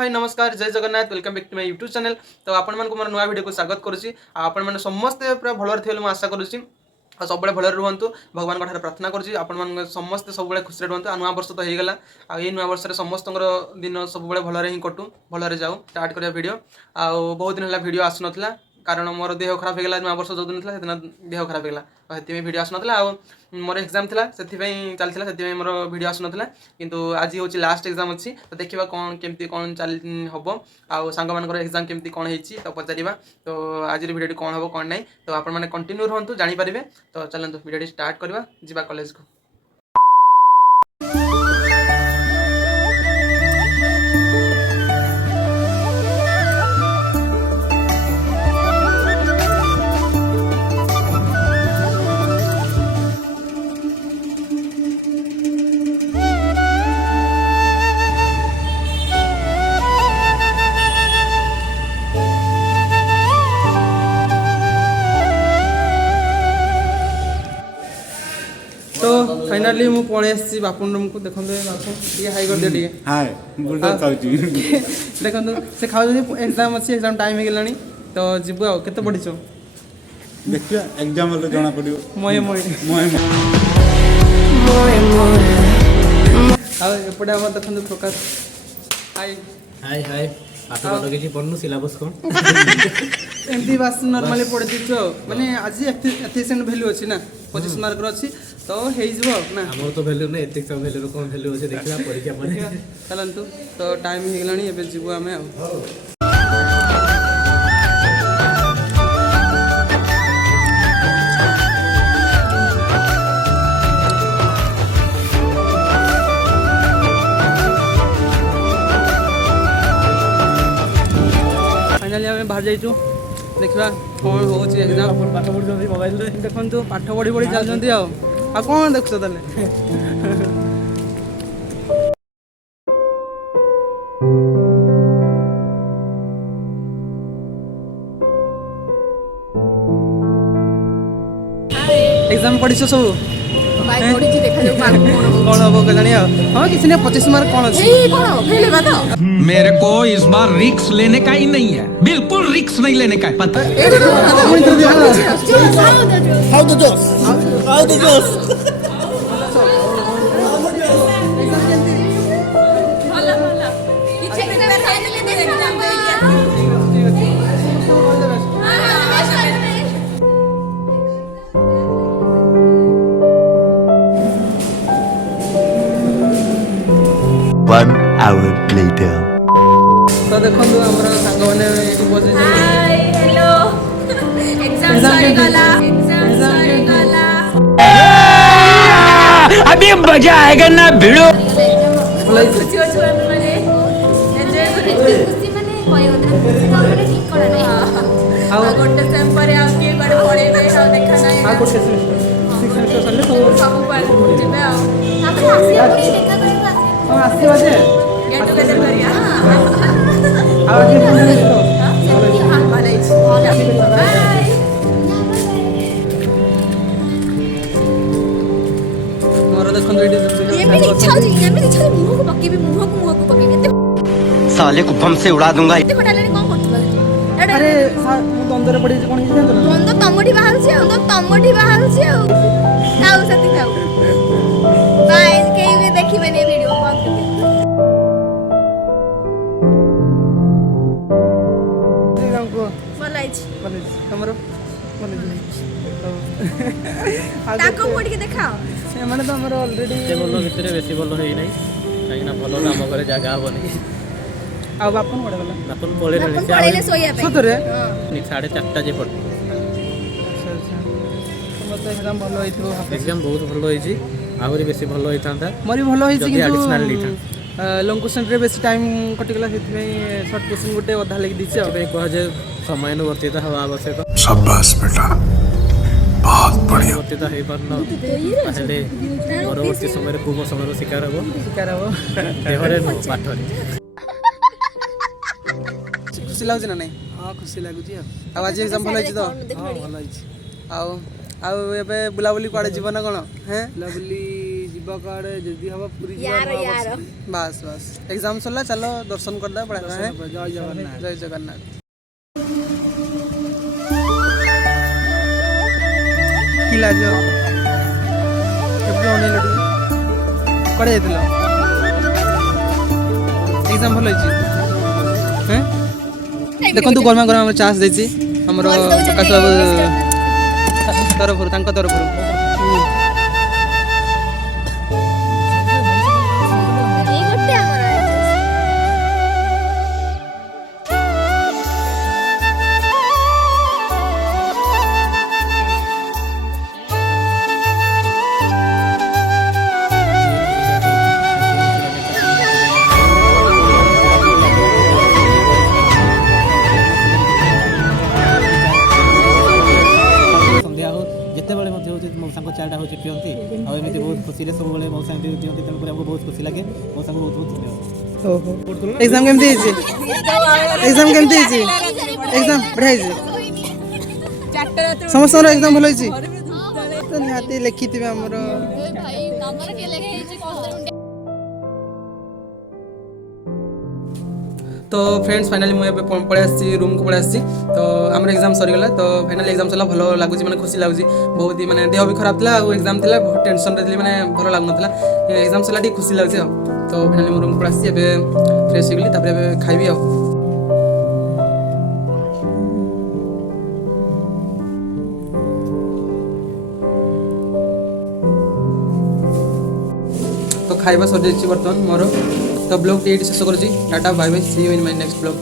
हाय नमस्कार जय Jagannath welcome back to my YouTube channel. तो आपण मन को मोर नया वीडियो को स्वागत करुच्ची। आपण मैंने समस्ते पूरा भलर थे आशा करुच्ची और सब भलर रुहतु भगवान प्रार्थना करुच्ची आपण समस्ते सब खुशी रुहतु। आ नुआ वर्ष तो होगला आई नुआ वर्ष समस्त दिन सब भलरे ही कटू भलरे जाऊ। स्टार्ट करिया वीडियो आ बहुत दिन है वीडियो आसु नथला कारण मोर देह खराब होगला नुआ वर्ष जो दिन था देह खराब होगला से वीडियो आसु नथला आ मोर एग्जाम थिला से चलता से मोर वीडियो आसु नथला किंतु आज हूँ लास्ट एग्जाम अच्छी तो देखा कौन केमती कौन चल हम आउ सांग मान एग्जाम केमती कौन होती तो पचार तो आज वीडियो कौन हम कौन नहीं तो आप कंटिन्यू रुहतु जानीपारे। तो चलते वीडियो स्टार्ट करवा जीवा कॉलेज को। तो फाइनली मु पळे आसी बापुन रूम को देखो बापू ये हाई कर दे हाय गुड खाउची देखो से खाउ एग्जाम अछि एग्जाम टाइम हो गेलानी तो जिबु आ केते पढिछो देखिया एग्जाम वाला जाना पड़ियो मोय मोय मोय मोय आ एपडे हम देखो प्रकाश हाय हाय हाय पाठ पाठ के पढनु सिलेबस कोन एमती बस नॉर्मली पढि दिछो माने आज एफिशिएंट वैल्यू अछि ना 25 मार्क रो अछि तो हे जिवो ना हमर तो वैल्यू नै एतिक वैल्यू कोन वैल्यू अछि देखला परीक्षा पढे चलंतु तो टाइम हो गेलानी एबे जिवो हमें फाइनली हमें बाहर जाइछु देखा कौन हो एग्जाम पाठ पढ़ी मोबाइल देखो पाठ पढ़ी पढ़ी चलते आ कौन देख एग्जाम पढ़ी सब कौन हम कहीं हाँ किसी ने 25 मार्क कौन मेरे को इस बार रिक्स लेने का ही नहीं है, बिल्कुल रिक्स नहीं लेने का है पता One hour later. तो देखो हमरा संग माने बजे हाय हेलो एग्जाम सॉरी गला अभी मजा आएगा ना भिड़ो खुशी हो छुआ माने एन्जॉय करे खुशी माने होय होता माने ठीक करा नै आ गोटे सेम पर आ के बड़े पड़े दे आ देखा नै आ गोटे सेमेस्टर चले तो सब पर जेबे आ आपण आसिया पुरी देखा करबा हम आसी बजे गेट टुगेदर करिया आज हां भले बाय मोर देखो वीडियो ये मेरी इच्छा होची मुंह को पके साले को बम से उड़ा दूंगा। एते फटाले कोन करतबा अरे द्वंद्व पड़ी कौन द्वंद्व तमठी बाहर से ताऊ सती ताऊ बाय के भी देखिबे ने वीडियो बंद करके हमरो ताको मोड़ के देखाओ से माने तो हमरो ऑलरेडी से बोलो भितरे बेसी बोलो हेई नै काई ना बोलो ना हम घरे जागा होबनी आ बापन पड़े वाला बापन पळे अपन रहले पढ़ेले सोया पे सतरे हां 4:30 जे पड़ अच्छा अच्छा तो मतलब एकदम भलो होइतो एग्जाम बहुत भलो होई छी आहुरी बेसी भलो होई थांता मोरी भलो होई छी एडिशनल किंतु लिखा लॉन्ग क्वेश्चन रे बेसी टाइम कटि गेला सेति शॉर्ट क्वेश्चन गुटे अधा लगी दिछि अबे कह जे समय नु वर्तिता हवा आवश्यक शाबाश बेटा बहुत बढ़िया। वर्तिता हेई परनो पहले परवर्ती समय रे पूर्व समय रो शिकार हो देहरे नो पाठरे खुशी लागु ना नहीं हां खुशी लागु छी आ आज एग्जाम भलो होई तो हां भलो होई आ बुलाबुली कुआड़े जीवन कौन हैं बुलाबुली ଯିବା କୁଆଡ଼େ ଯଦି ହବ ପୁରୀ यार यार ବାସ୍ ବାସ୍ ଏକ୍ଜାମ୍ ସରିଲା ଚାଲ ଦର୍ଶନ କରିଦେବା ପଳେଇବା ହେଁ? ଜୟ ଜଗନ୍ନାଥ। ଜୟ ଜଗନ୍ନାଥ। କି ଲାଜ କେବେ ଅନେଇଲ ଟିକେ କୁଆଡ଼େ ଯାଇଥିଲ ଏକ୍ଜାମ୍ ଭଲ ହେଇଛି ହେଁ ଦେଖନ୍ତୁ ଗରମା ଗରମ ଆମର ଚାନ୍ସ ଦେଇଛି ଆମର ପ୍ରକାଶ ବାବୁ ତରଫରୁ ତାଙ୍କ ତରଫରୁ ଏଇ ଗୋଟେ ଆମର ସନ୍ଧ୍ୟା ହଉ ଯେତେବେଳେ ମଧ୍ୟ ହେଉଛି ମଉସାଙ୍କ ଚାଟା ହେଉଛି ପିଅନ୍ତି ଆଉ ଏମିତି ବହୁତ ଖୁସିରେ ସବୁବେଳେ ମଉସା ଏମିତି ଦିଅନ୍ତି ତେଣୁକରି ଆମକୁ ବହୁତ ଖୁସି ଲାଗେ ମଉସାଙ୍କୁ ବହୁତ ବହୁତ ଧନ୍ୟବାଦ। ଏକ୍ଜାମ୍ କେମିତି ହେଇଛି ଏକ୍ଜାମ କେମିତି ହେଇଛି ଏକ୍ଜାମ୍ ବଢ଼ିଆ ହେଇଛି ସମସ୍ତଙ୍କର ଏକ୍ଜାମ୍ ଭଲ ହେଇଛି ତ ନିହାତି ଲେଖିଥିବେ ଆମର ଭାଇ ଆମର କିଏ ଲେଖା ହେଇଛି तो फ्रेंड्स फाइनाली मुझे पढ़े आसी रूम को पढ़े आसी तो आम एग्जाम सरीगला तो फाइनाली एग्जाम सरला भल लगुच मैंने खुशी लगुच बहुत ही मैंने देह भी खराब था एग्जाम थी बहुत टेंशन रही मैंने भल लगुन एग्जाम सरला टी खुशी लगे तो फाइनाली रूम को आसी फ्रेश हो गली खाइबी आ तो खाଇବା ସରିଯାଇଛି ବର୍ତ୍ତମାନ ମୋର तो ब्लॉग ये शेष करुँची tata bye bye see you in my next blog.